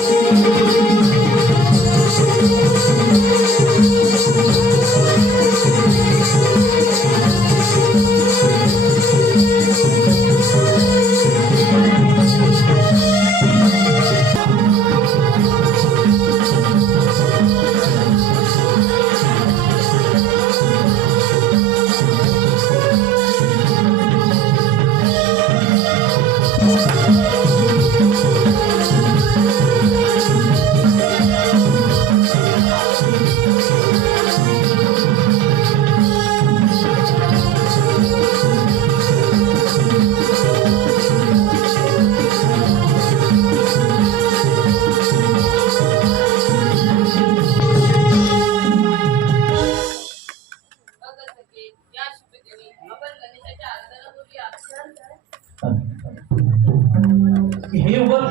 Thank you. हे युगल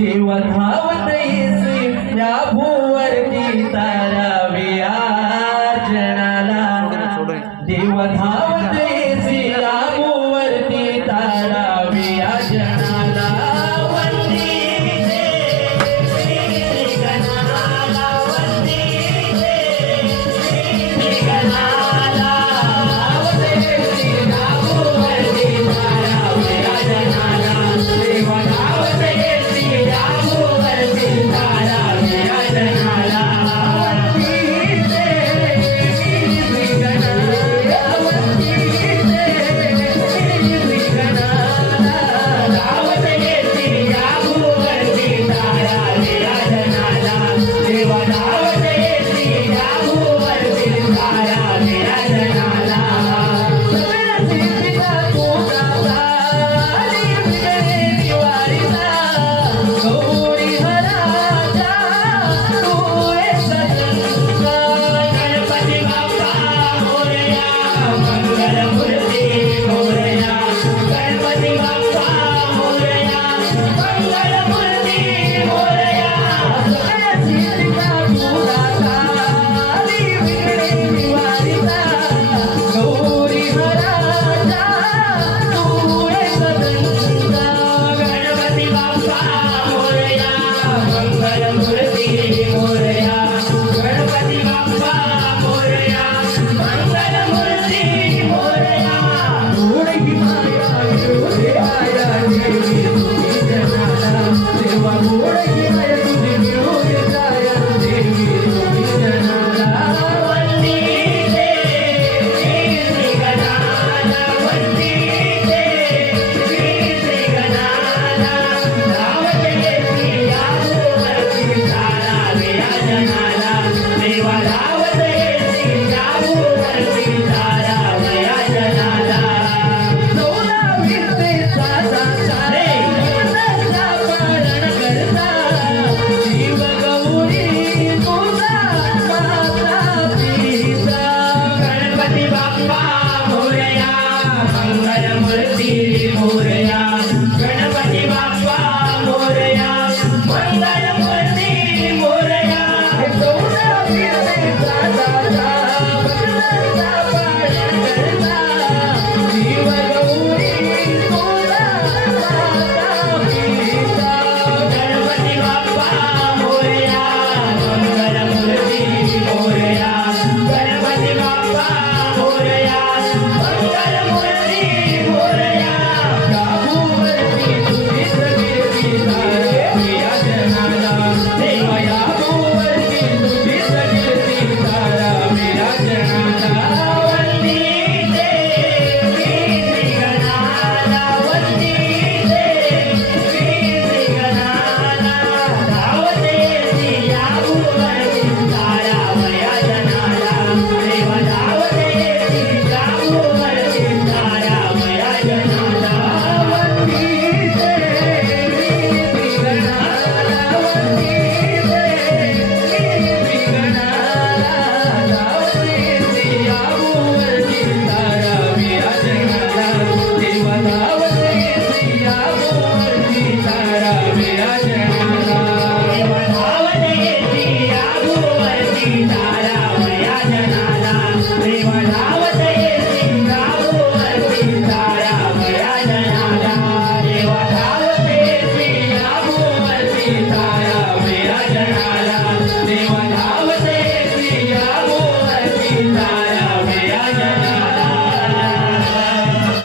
छातीवर धावत येसे त्या भूवरती